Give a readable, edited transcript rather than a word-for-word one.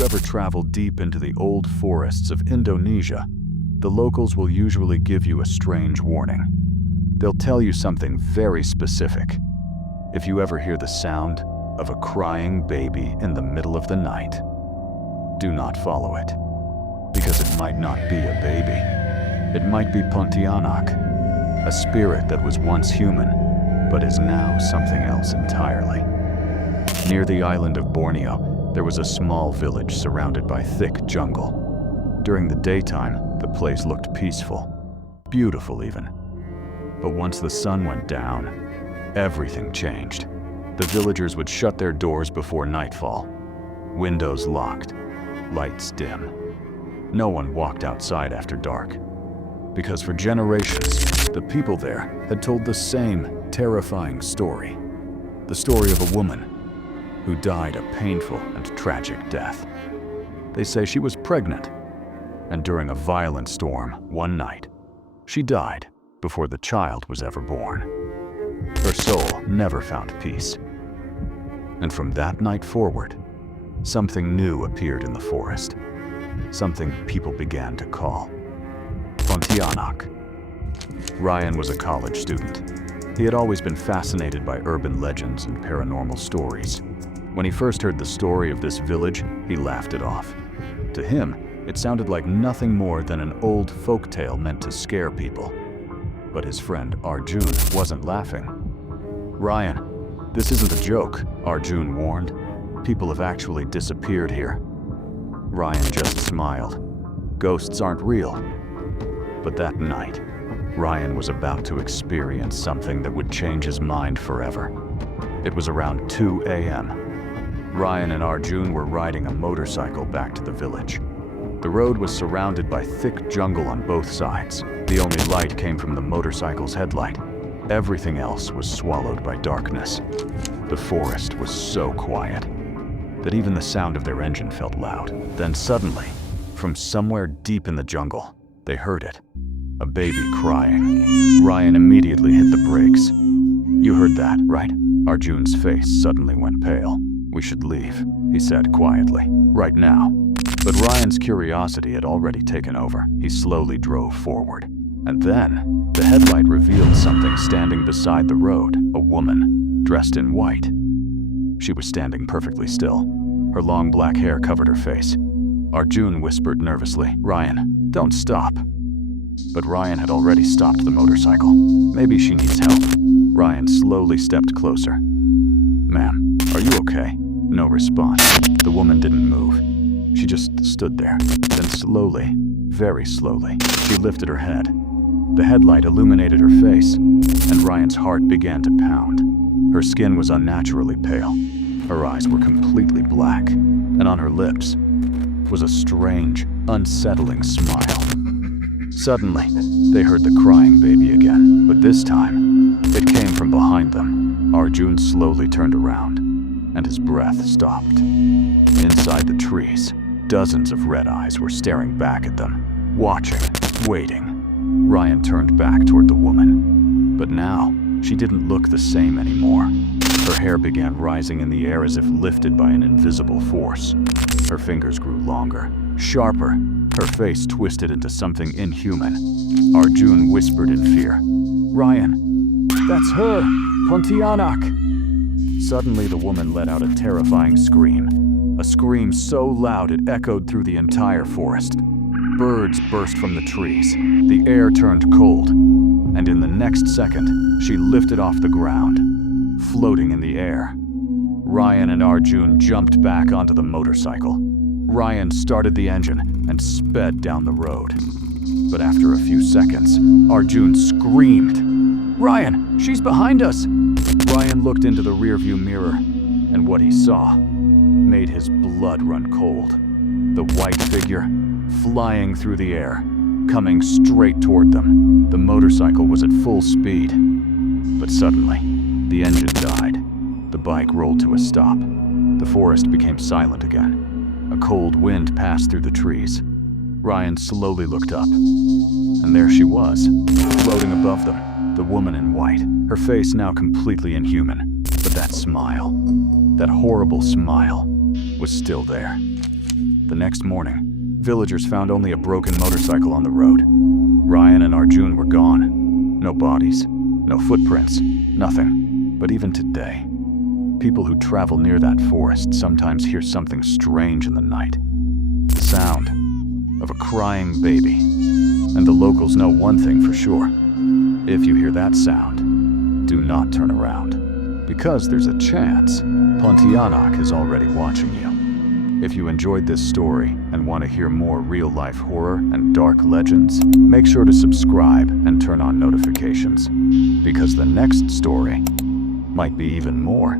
you ever travel deep into the old forests of Indonesia, the locals will usually give you a strange warning. They'll tell you something very specific. If you ever hear the sound of a crying baby in the middle of the night, do not follow it, because it might not be a baby. It might be Pontianak, a spirit that was once human, but is now something else entirely. Near the island of Borneo, there was a small village surrounded by thick jungle. During the daytime, the place looked peaceful, beautiful even. But once the sun went down, everything changed. The villagers would shut their doors before nightfall, windows locked, lights dim. No one walked outside after dark, because for generations, the people there had told the same terrifying story. The story of a woman who died a painful and tragic death. They say she was pregnant, and during a violent storm one night, she died before the child was ever born. Her soul never found peace. And from that night forward, something new appeared in the forest. Something people began to call Pontianak. Ryan was a college student. He had always been fascinated by urban legends and paranormal stories. When he first heard the story of this village, he laughed it off. To him, it sounded like nothing more than an old folktale meant to scare people. But his friend Arjun wasn't laughing. "Ryan, this isn't a joke," Arjun warned. "People have actually disappeared here." Ryan just smiled. Ghosts aren't real. But that night, Ryan was about to experience something that would change his mind forever. It was around 2 a.m. Ryan and Arjun were riding a motorcycle back to the village. The road was surrounded by thick jungle on both sides. The only light came from the motorcycle's headlight. Everything else was swallowed by darkness. The forest was so quiet that even the sound of their engine felt loud. Then suddenly, from somewhere deep in the jungle, they heard it. A baby crying. Ryan immediately hit the brakes. "You heard that, right?" Arjun's face suddenly went pale. "We should leave," he said quietly. "Right now." But Ryan's curiosity had already taken over. He slowly drove forward. And then, the headlight revealed something standing beside the road, a woman, dressed in white. She was standing perfectly still. Her long black hair covered her face. Arjun whispered nervously, "Ryan, don't stop." But Ryan had already stopped the motorcycle. "Maybe she needs help." Ryan slowly stepped closer. "Ma'am, are you okay?" No response. The woman didn't move. She just stood there. Then slowly, very slowly, she lifted her head. The headlight illuminated her face, and Ryan's heart began to pound. Her skin was unnaturally pale. Her eyes were completely black, and on her lips was a strange, unsettling smile. Suddenly, they heard the crying baby again, but this time, it came from behind them. Arjun slowly turned around, and his breath stopped. Inside the trees, dozens of red eyes were staring back at them, watching, waiting. Ryan turned back toward the woman, but now she didn't look the same anymore. Her hair began rising in the air as if lifted by an invisible force. Her fingers grew longer, sharper, her face twisted into something inhuman. Arjun whispered in fear, "Ryan, that's her, Pontianak!" Suddenly the woman let out a terrifying scream, a scream so loud it echoed through the entire forest. Birds burst from the trees, the air turned cold, and in the next second, she lifted off the ground, floating in the air. Ryan and Arjun jumped back onto the motorcycle. Ryan started the engine and sped down the road. But after a few seconds, Arjun screamed, "Ryan, she's behind us!" Ryan looked into the rearview mirror, and what he saw made his blood run cold. The white figure, flying through the air, coming straight toward them. The motorcycle was at full speed. But suddenly, the engine died. The bike rolled to a stop. The forest became silent again. A cold wind passed through the trees. Ryan slowly looked up, and there she was, floating above them, the woman in white, her face now completely inhuman. But that smile, that horrible smile, was still there. The next morning, villagers found only a broken motorcycle on the road. Ryan and Arjun were gone. No bodies, no footprints, nothing. But even today, people who travel near that forest sometimes hear something strange in the night. The sound of a crying baby. And the locals know one thing for sure. If you hear that sound, do not turn around. Because there's a chance Pontianak is already watching you. If you enjoyed this story and want to hear more real-life horror and dark legends, make sure to subscribe and turn on notifications, because the next story might be even more